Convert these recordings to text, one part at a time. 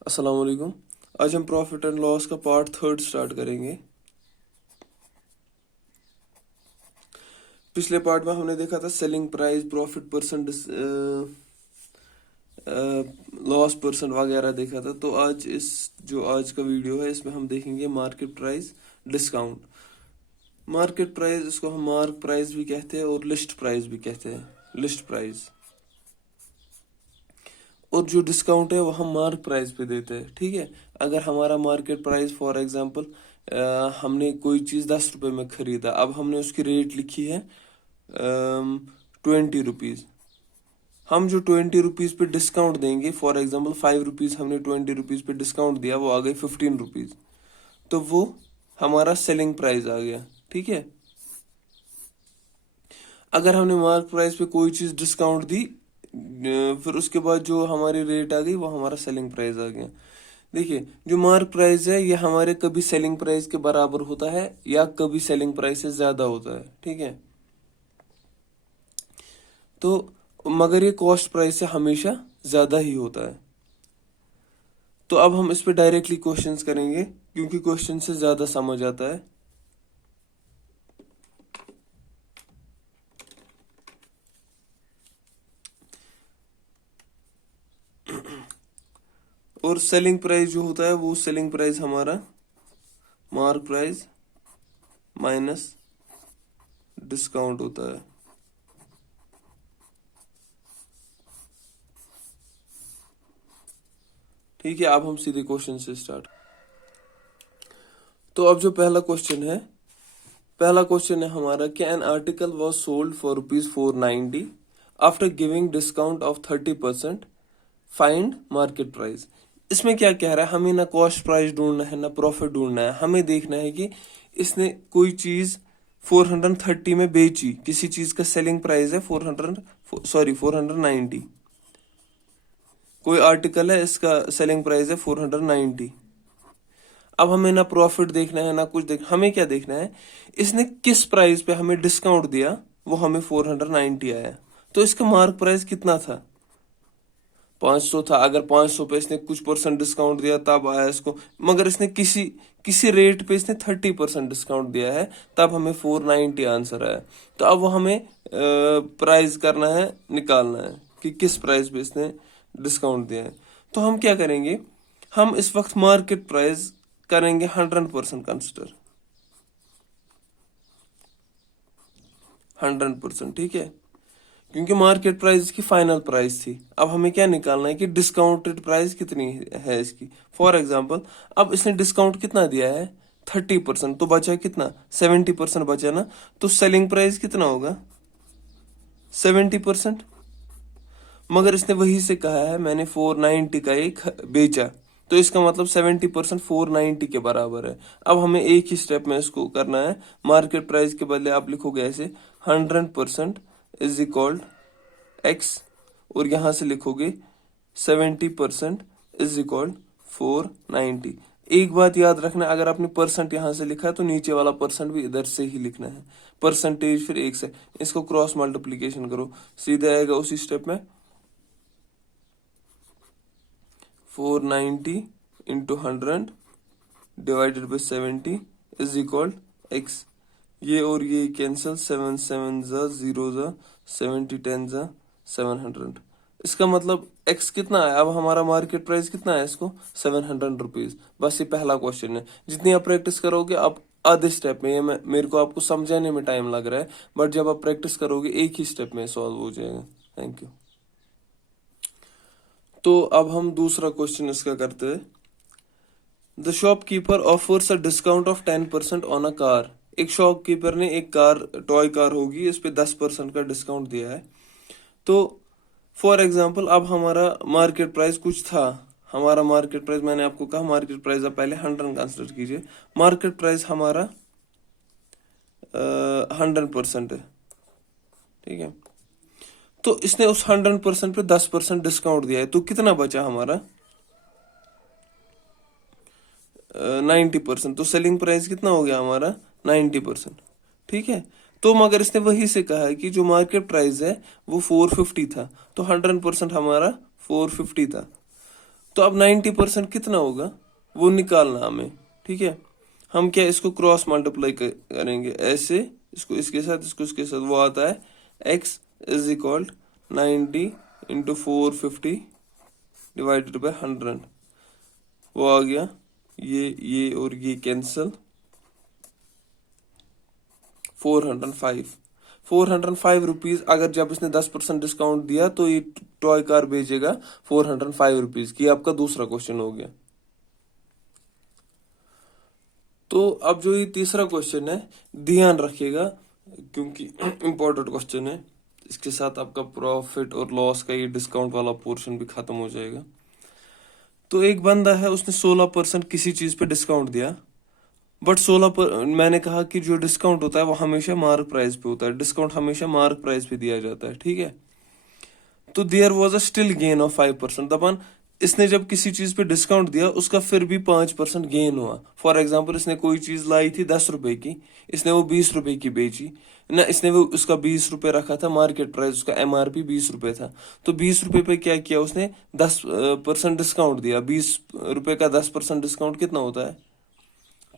अस्सलाम वालेकुम। आज हम प्रॉफिट एंड लॉस का पार्ट थर्ड स्टार्ट करेंगे। पिछले पार्ट में हमने देखा था selling price, profit percent, loss percent वगैरह देखा था। तो आज का वीडियो है, इसमें हम देखेंगे market price, discount. Market price, इसको हम मार्क प्राइस भी कहते हैं और लिस्ट प्राइस भी कहते हैं, लिस्ट प्राइस। और जो डिस्काउंट है वो हम मार्क प्राइस पे देते हैं, ठीक है। अगर हमारा मार्केट प्राइस फॉर एग्जांपल हमने कोई चीज़ 10 रुपए में खरीदा, अब हमने उसकी रेट लिखी है 20 रुपीज़। हम जो 20 रुपीज़ पे डिस्काउंट देंगे, फॉर एग्जांपल 5 रुपीज़ हमने 20 रुपीज़ पे डिस्काउंट दिया, वो आ गई 15 रुपीज़। तो वो हमारा सेलिंग प्राइस आ गया, ठीक है। अगर हमने मार्क प्राइस पे कोई चीज़ डिस्काउंट दी, फिर उसके बाद जो हमारी रेट आ गई वो हमारा सेलिंग प्राइस आ गया। देखिए, जो मार्क प्राइस है ये हमारे कभी सेलिंग प्राइस के बराबर होता है या कभी सेलिंग प्राइस से ज्यादा होता है, ठीक है। तो मगर ये कॉस्ट प्राइस से हमेशा ज्यादा ही होता है। तो अब हम इस पे डायरेक्टली क्वेश्चंस करेंगे, क्योंकि क्वेश्चन से ज्यादा समझ आता है। और सेलिंग प्राइस जो होता है वो सेलिंग प्राइस हमारा मार्क प्राइस माइनस डिस्काउंट होता है। ठीक है, अब हम सीधे क्वेश्चन से स्टार्ट। तो अब जो पहला क्वेश्चन है हमारा कि an article was sold for ₹490 after giving discount of 30%, find market price. इसमें क्या कह रहा है, हमें ना कॉस्ट प्राइस ढूंढना है ना प्रॉफिट ढूंढना है, हमें देखना है कि इसने कोई चीज 430 में बेची, किसी चीज का सेलिंग प्राइस है 490। कोई आर्टिकल है, इसका सेलिंग प्राइस है 490। अब हमें ना प्रॉफिट देखना है ना कुछ हमें क्या देखना है, इसने किस प्राइस पे हमें डिस्काउंट दिया, वो हमें 490 आया। तो इसका मार्क प्राइस कितना था, 500 था। अगर 500 पे इसने कुछ परसेंट डिस्काउंट दिया तब आया इसको, मगर इसने किसी किसी रेट पे इसने 30% डिस्काउंट दिया है, तब हमें 490 आंसर आया। तो अब वो हमें प्राइस करना है, निकालना है कि किस प्राइस पे इसने डिस्काउंट दिया है। तो हम क्या करेंगे, हम इस वक्त मार्केट प्राइस करेंगे 100% कंसिडर, 100%, ठीक है। क्योंकि मार्केट प्राइस इसकी फाइनल प्राइस थी। अब हमें क्या निकालना है कि डिस्काउंटेड प्राइस कितनी है इसकी। फॉर एग्जांपल, अब इसने डिस्काउंट कितना दिया है, 30%, तो बचा कितना, 70% बचा ना। तो सेलिंग प्राइस कितना होगा, 70%। मगर इसने वही से कहा है मैंने 490 का एक बेचा, तो इसका मतलब 70% 490 के बराबर है। अब हमें एक ही स्टेप में इसको करना है। मार्केट प्राइस के बदले आप लिखोगे ऐसे, 100% इज इक्वल एक्स, और यहां से लिखोगे 70% इज इक्वल 490। एक बात याद रखना, अगर आपने परसेंट यहां से लिखा है तो नीचे वाला परसेंट भी इधर से ही लिखना है। परसेंटेज फिर एक से, इसको क्रॉस मल्टीप्लीकेशन करो, सीधे आएगा उसी स्टेप में। 490 into 100 divided by 70 is equal x. ये और ये कैंसिल, 7 7 जा 0 जा 70 10 जा 700। इसका मतलब एक्स कितना है, अब हमारा मार्केट प्राइस कितना है इसको, 700 रुपीज। बस ये पहला क्वेश्चन है। जितनी आप प्रैक्टिस करोगे, आप आधे स्टेप में, ये मेरे को आपको समझाने में टाइम लग रहा है, बट जब आप प्रैक्टिस करोगे एक ही स्टेप में सॉल्व हो जाएगा। Thank you. तो अब हम दूसरा क्वेश्चन इसका करते हैं। The shopkeeper offers a discount of 10% on a car. एक शॉपकीपर ने एक कार, टॉय कार होगी, इस पे 10% का डिस्काउंट दिया है। तो फॉर एग्जाम्पल, अब हमारा मार्केट प्राइस कुछ था, हमारा मार्केट प्राइस, मैंने आपको कहा मार्केट प्राइस आप पहले 100 कंसिडर कीजिए। मार्केट प्राइस हमारा 100% है, ठीक है। तो इसने उस 100% पे 10% डिस्काउंट दिया है, तो कितना बचा हमारा, 90%। तो सेलिंग प्राइस कितना हो गया हमारा, 90%, ठीक है। तो मगर इसने वही से कहा है कि जो मार्केट प्राइस है वो 450 था, तो 100% हमारा 450 था। तो अब 90% कितना होगा वो निकालना हमें, ठीक है। हम क्या इसको क्रॉस मल्टीप्लाई करेंगे ऐसे, इसको इसके साथ, इसको इसके साथ, वो आता है x is equal 90 into 450 divided by 100, वो आ गया ये और ये कैंसिल, 405 रुपीज। अगर जब इसने 10% डिस्काउंट दिया तो ये टॉय कार बेचेगा 405 रुपीज की। आपका दूसरा क्वेश्चन हो गया। तो अब जो ये तीसरा क्वेश्चन है, ध्यान रखिएगा क्योंकि इंपॉर्टेंट क्वेश्चन है। इसके साथ आपका प्रॉफिट और लॉस का ये डिस्काउंट वाला पोर्शन भी खत्म हो जाएगा। तो एक बंदा है, उसने 16% किसी चीज पे डिस्काउंट दिया, बट 16 मैंने कहा कि जो डिस्काउंट होता है वो हमेशा मार्क प्राइस पे होता है, डिस्काउंट हमेशा मार्क प्राइस पे दिया जाता है, ठीक है। तो there was a still gain of 5%। दपान इसने जब किसी चीज पे डिस्काउंट दिया उसका फिर भी 5% गेन हुआ। फॉर एग्जाम्पल इसने कोई चीज लाई थी 10 रुपए की, इसने वो 20 रुपए की बेची ना, इसने वो उसका 20 रुपए रखा था मार्केट प्राइस, उसका MRP 20 रुपए था। तो 20 रुपए पे क्या किया उसने, 10% डिस्काउंट दिया। 20 रुपए का 10% डिस्काउंट कितना होता है,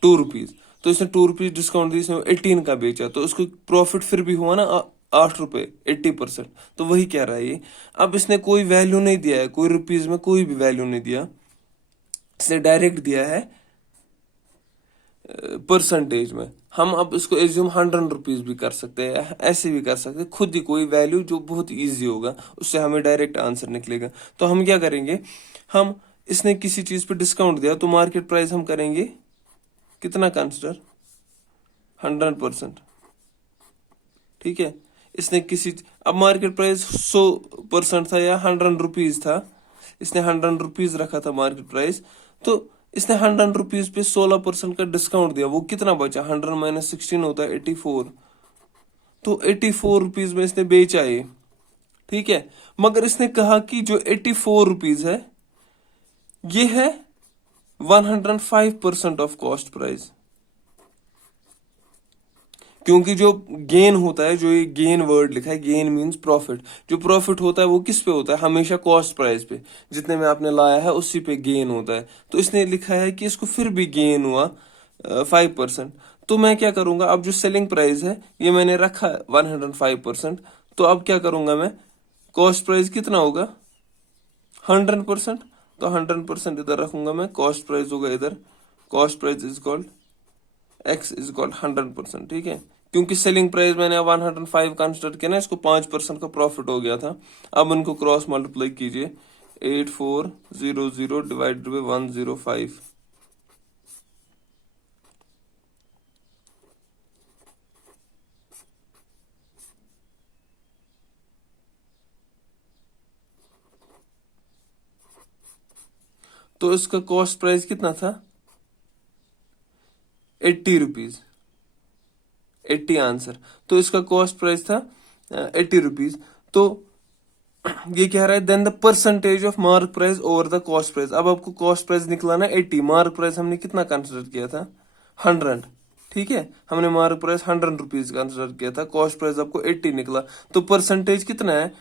2 रुपीज। तो इसने 2 रुपीज डिस्काउंट दी, इसने 18 का बेचा, तो उसको प्रॉफिट फिर भी हुआ ना 8 रुपए, 80%। तो वही कह रहा है ये। अब इसने कोई वैल्यू नहीं दिया है, कोई रुपीज में कोई भी वैल्यू नहीं दिया, इसने डायरेक्ट दिया है परसेंटेज में। हम अब इसको एज्यूम 100 रुपीज भी कर सकते हैं, ऐसे भी कर सकते हैं, खुद ही कोई वैल्यू जो बहुत इजी होगा, उससे हमें डायरेक्ट आंसर निकलेगा। तो हम क्या करेंगे, हम इसने किसी चीज पे डिस्काउंट दिया तो मार्केट प्राइस हम करेंगे कितना कंसिडर, 100%, ठीक है। इसने किसी, अब मार्केट प्राइस 100% था या 100 रुपीज था, इसने 100 रुपीज रखा था मार्केट प्राइस, तो इसने 100 रुपीज पे 16% का डिस्काउंट दिया, वो कितना बचा, 100 माइनस 16 होता है 84। तो 84 रुपीज में इसने बेचा ये, ठीक है। मगर इसने कहा कि जो 84 रुपीज है ये है 105% ऑफ कॉस्ट प्राइस, क्योंकि जो गेन होता है, जो ये गेन वर्ड लिखा है, गेन मींस प्रॉफिट, जो प्रॉफिट होता है वो किस पे होता है, हमेशा कॉस्ट प्राइस पे, जितने में आपने लाया है उसी पे गेन होता है। तो इसने लिखा है कि इसको फिर भी गेन हुआ 5%। तो मैं क्या करूंगा, अब जो सेलिंग प्राइस है ये मैंने रखा 105%, तो अब क्या करूंगा मैं, कॉस्ट प्राइस कितना होगा 100%, तो 100% इधर रखूंगा मैं, कॉस्ट प्राइस होगा इधर, cost price is called x is equal 100%, ठीक है। क्योंकि सेलिंग प्राइस मैंने 105 कंसिडर किया ना, इसको 5% का प्रॉफिट हो गया था। अब उनको क्रॉस मल्टीप्लाई कीजिए, 8400 डिवाइडेड बाई 105, तो इसका कॉस्ट प्राइस कितना था 80 रुपीज, 80 आंसर। तो इसका कॉस्ट प्राइस था 80 रुपीज। तो ये कह रहा है then the percentage of mark price over the cost price. अब आपको कॉस्ट प्राइस निकलाना 80, मार्क प्राइस हमने कितना कंसिडर किया था 100, ठीक है। हमने मार्क प्राइस 100 रुपीज कंसिडर किया था, कॉस्ट प्राइस आपको 80 निकला। तो परसेंटेज कितना है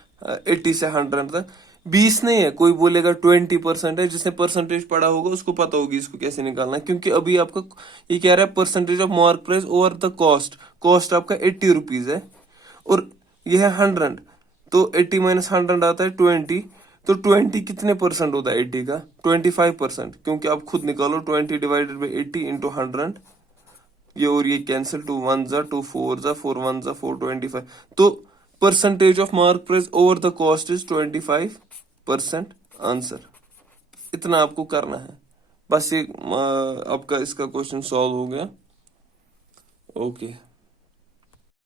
80 से 100 तक, 20 नहीं है। कोई बोलेगा 20% है, जिसने परसेंटेज पढ़ा होगा उसको पता होगी इसको कैसे निकालना है, क्योंकि अभी आपका ये कह रहा है percentage of mark price over the cost, cost आपका 80 रुपीज है और यह है 100, तो 80 माइनस 100 आता है 20। तो 20 कितने परसेंट होता है 80 का, 25%, क्योंकि आप खुद निकालो 20 डिवाइडेड बाई 80 इंटू 100, ये और ये कैंसिल, 2 1 जा 2 4 जा 4 1 जा 4, 25। तो percentage of mark price over the cost is 25% answer. इतना आपको करना है बस, ये आपका इसका क्वेश्चन सॉल्व हो गया। ओके।